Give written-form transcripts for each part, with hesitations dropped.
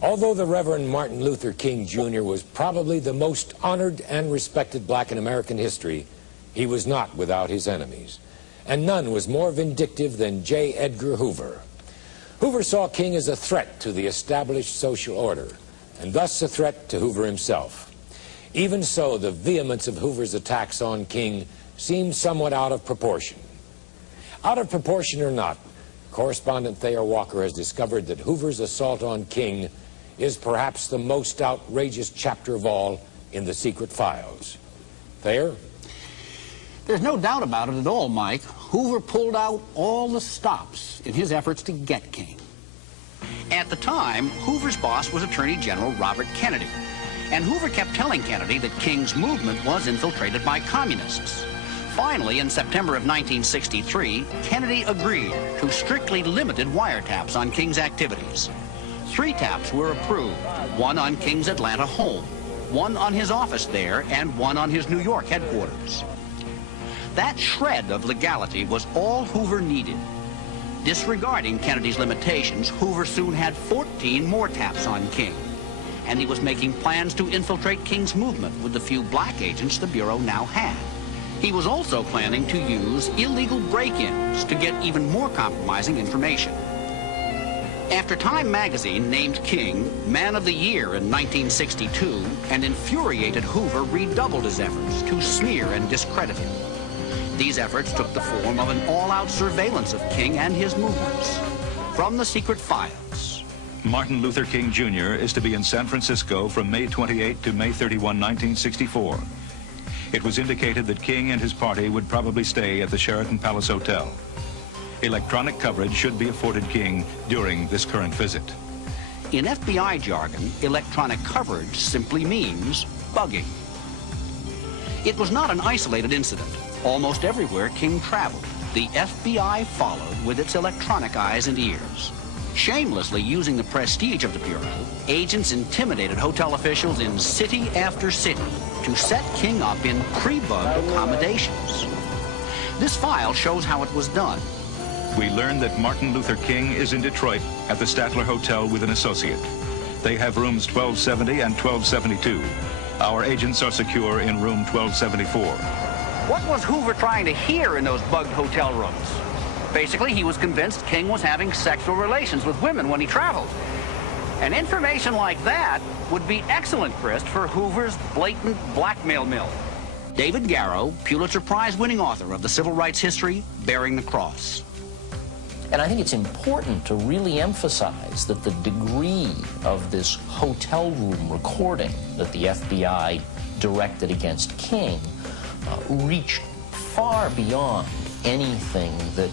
Although the Reverend Martin Luther King Jr. was probably the most honored and respected black in American history, he was not without his enemies. And none was more vindictive than J Edgar Hoover. Hoover saw King as a threat to the established social order, and thus a threat to Hoover himself. Even so, the vehemence of Hoover's attacks on King seemed somewhat out of proportion. Out of proportion or not, correspondent Thayer Walker has discovered that Hoover's assault on King is perhaps the most outrageous chapter of all in the secret files. Thayer? There's no doubt about it at all, Mike. Hoover pulled out all the stops in his efforts to get King. At the time, Hoover's boss was Attorney General Robert Kennedy, and Hoover kept telling Kennedy that King's movement was infiltrated by communists. Finally, in September of 1963, Kennedy agreed to strictly limited wiretaps on King's activities. 3 taps were approved, 1 on King's Atlanta home, 1 on his office there, and 1 on his New York headquarters. That shred of legality was all Hoover needed. Disregarding Kennedy's limitations, Hoover soon had 14 more taps on King, and he was making plans to infiltrate King's movement with the few black agents the Bureau now had. He was also planning to use illegal break-ins to get even more compromising information. After Time magazine named King Man of the Year in 1962, an infuriated Hoover redoubled his efforts to smear and discredit him. These efforts took the form of an all-out surveillance of King and his movements from the secret files. Martin Luther King Jr. is to be in San Francisco from May 28 to May 31, 1964. It was indicated that King and his party would probably stay at the Sheraton Palace Hotel. Electronic coverage should be afforded King during this current visit. In FBI jargon, electronic coverage simply means bugging. It was not an isolated incident. Almost everywhere King traveled, the FBI followed with its electronic eyes and ears. Shamelessly using the prestige of the Bureau, agents intimidated hotel officials in city after city to set King up in pre-bugged accommodations. This file shows how it was done. We learned that Martin Luther King is in Detroit at the Statler Hotel with an associate. They have rooms 1270 and 1272. Our agents are secure in room 1274. What was Hoover trying to hear in those bugged hotel rooms? Basically, he was convinced King was having sexual relations with women when he traveled. And information like that would be excellent grist for Hoover's blatant blackmail mill. David Garrow, Pulitzer Prize-winning author of the civil rights history, Bearing the Cross. And I think it's important to really emphasize that the degree of this hotel room recording that the FBI directed against King reached far beyond anything that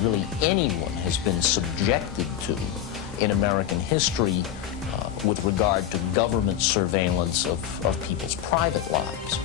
really anyone has been subjected to in American history with regard to government surveillance of people's private lives.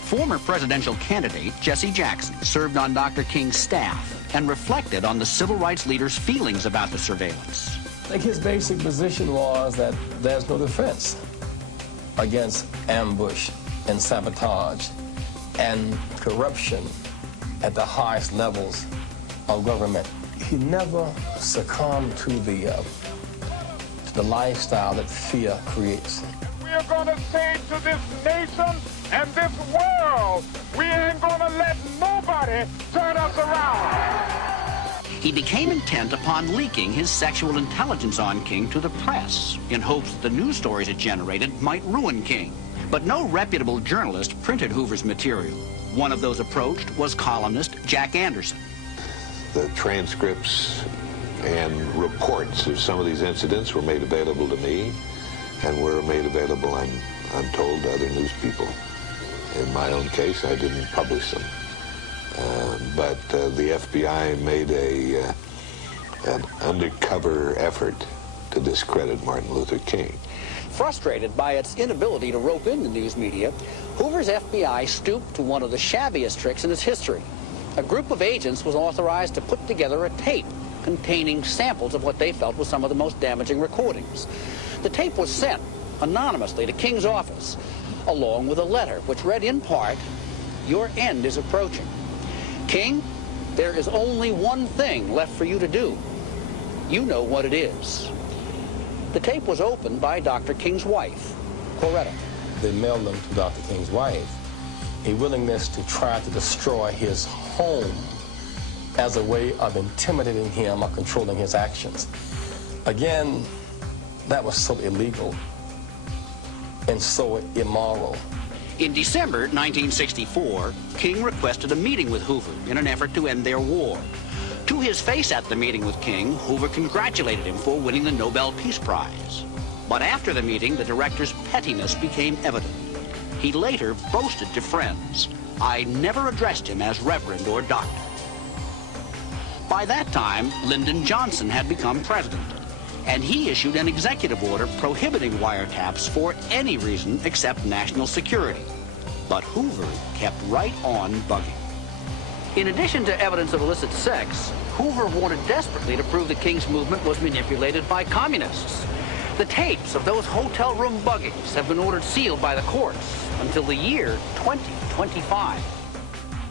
Former presidential candidate Jesse Jackson served on Dr. King's staff and reflected on the civil rights leader's feelings about the surveillance. I think his basic position was that there's no defense against ambush and sabotage and corruption at the highest levels of government. He never succumbed to the lifestyle that fear creates. We are going to say to this nation and this world, we ain't going to let nobody turn us around. He became intent upon leaking his sexual intelligence on King to the press in hopes that the news stories it generated might ruin King. But no reputable journalist printed Hoover's material. One of those approached was columnist Jack Anderson. The transcripts and reports of some of these incidents were made available to me and were made available, I'm told, to other news people. In my own case, I didn't publish them. But the FBI made an undercover effort to discredit Martin Luther King. Frustrated by its inability to rope in the news media, Hoover's FBI stooped to one of the shabbiest tricks in its history. A group of agents was authorized to put together a tape containing samples of what they felt was some of the most damaging recordings. The tape was sent anonymously to King's office, along with a letter which read in part, "Your end is approaching. King, There is only one thing left for you to do. You know what it is. The tape was opened by Dr. King's wife, Coretta. They mailed them to Dr. King's wife, a willingness to try to destroy his home as a way of intimidating him or controlling his actions. Again, that was so illegal and so immoral. In December 1964, King requested a meeting with Hoover in an effort to end their war. To his face at the meeting with King, Hoover congratulated him for winning the Nobel Peace Prize. But after the meeting, the director's pettiness became evident. He later boasted to friends, "I never addressed him as Reverend or Doctor." By that time, Lyndon Johnson had become president, and he issued an executive order prohibiting wiretaps for any reason except national security. But Hoover kept right on bugging. In addition to evidence of illicit sex, Hoover wanted desperately to prove the King's movement was manipulated by communists. The tapes of those hotel room buggings have been ordered sealed by the courts until the year 2025.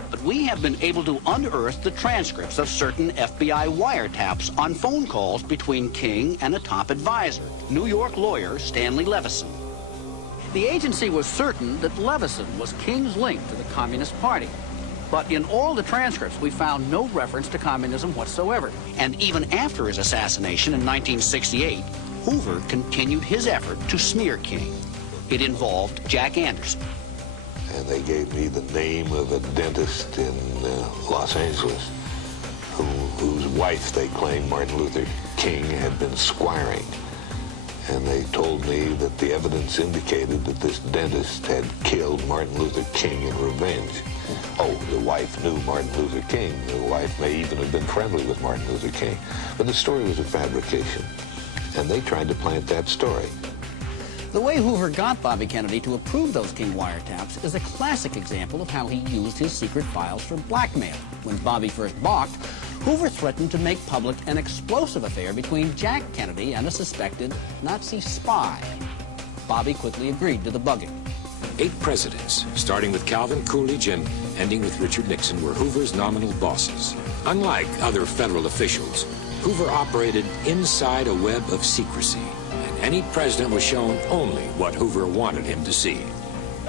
But we have been able to unearth the transcripts of certain FBI wiretaps on phone calls between King and a top advisor, New York lawyer Stanley Levison. The agency was certain that Levison was King's link to the Communist Party. But in all the transcripts, we found no reference to communism whatsoever. And even after his assassination in 1968, Hoover continued his effort to smear King. It involved Jack Anderson. And they gave me the name of a dentist in Los Angeles whose wife they claimed Martin Luther King had been squiring. And they told me that the evidence indicated that this dentist had killed Martin Luther King in revenge. Oh, the wife knew Martin Luther King. The wife may even have been friendly with Martin Luther King. But the story was a fabrication. And they tried to plant that story. The way Hoover got Bobby Kennedy to approve those King wiretaps is a classic example of how he used his secret files for blackmail. When Bobby first balked, Hoover threatened to make public an explosive affair between Jack Kennedy and a suspected Nazi spy. Bobby quickly agreed to the bugging. 8 presidents, starting with Calvin Coolidge and ending with Richard Nixon, were Hoover's nominal bosses. Unlike other federal officials, Hoover operated inside a web of secrecy. Any president was shown only what Hoover wanted him to see.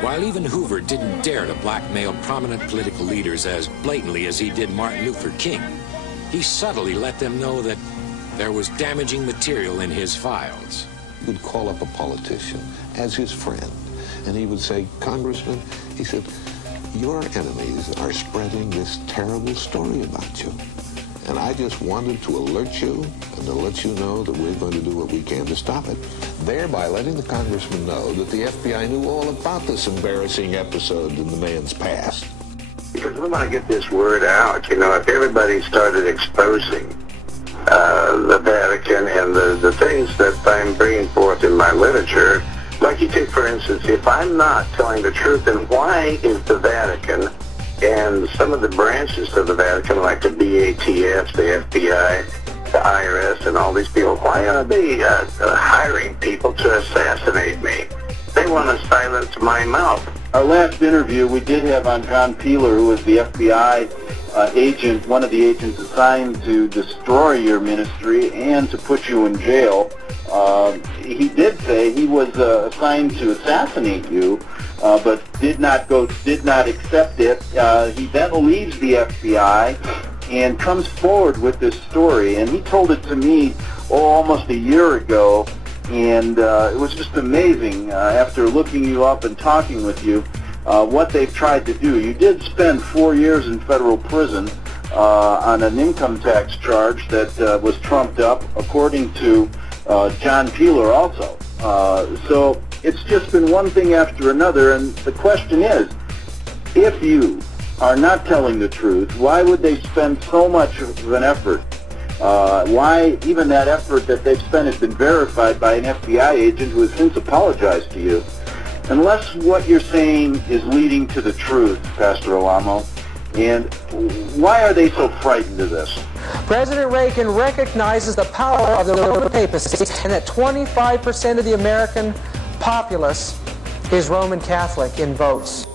While even Hoover didn't dare to blackmail prominent political leaders as blatantly as he did Martin Luther King, he subtly let them know that there was damaging material in his files. He would call up a politician as his friend, and he would say, "Congressman," he said, "your enemies are spreading this terrible story about you. And I just wanted to alert you and to let you know that we're going to do what we can to stop it," thereby letting the congressman know that the FBI knew all about this embarrassing episode in the man's past. Because we want to get this word out. You know, if everybody started exposing the Vatican and the things that I'm bringing forth in my literature, like you take, for instance, if I'm not telling the truth, then why is the Vatican and some of the branches of the Vatican, like the BATF, the FBI, the IRS, and all these people, why are they hiring people to assassinate me? They want to silence my mouth. Our last interview we did have on John Peeler, who was the FBI agent, one of the agents assigned to destroy your ministry and to put you in jail. He did say he was assigned to assassinate you, but did not accept it. He then leaves the FBI and comes forward with this story, and he told it to me almost a year ago, and it was just amazing after looking you up and talking with you what they've tried to do. You did spend 4 years in federal prison on an income tax charge that was trumped up, according to John Peeler also. So it's just been one thing after another, and the question is, if you are not telling the truth, why would they spend so much of an effort? Why even that effort that they've spent has been verified by an FBI agent who has since apologized to you? Unless what you're saying is leading to the truth, Pastor Alamo, and why are they so frightened of this? President Reagan recognizes the power of the papacy and that 25% of the American populace is Roman Catholic in votes.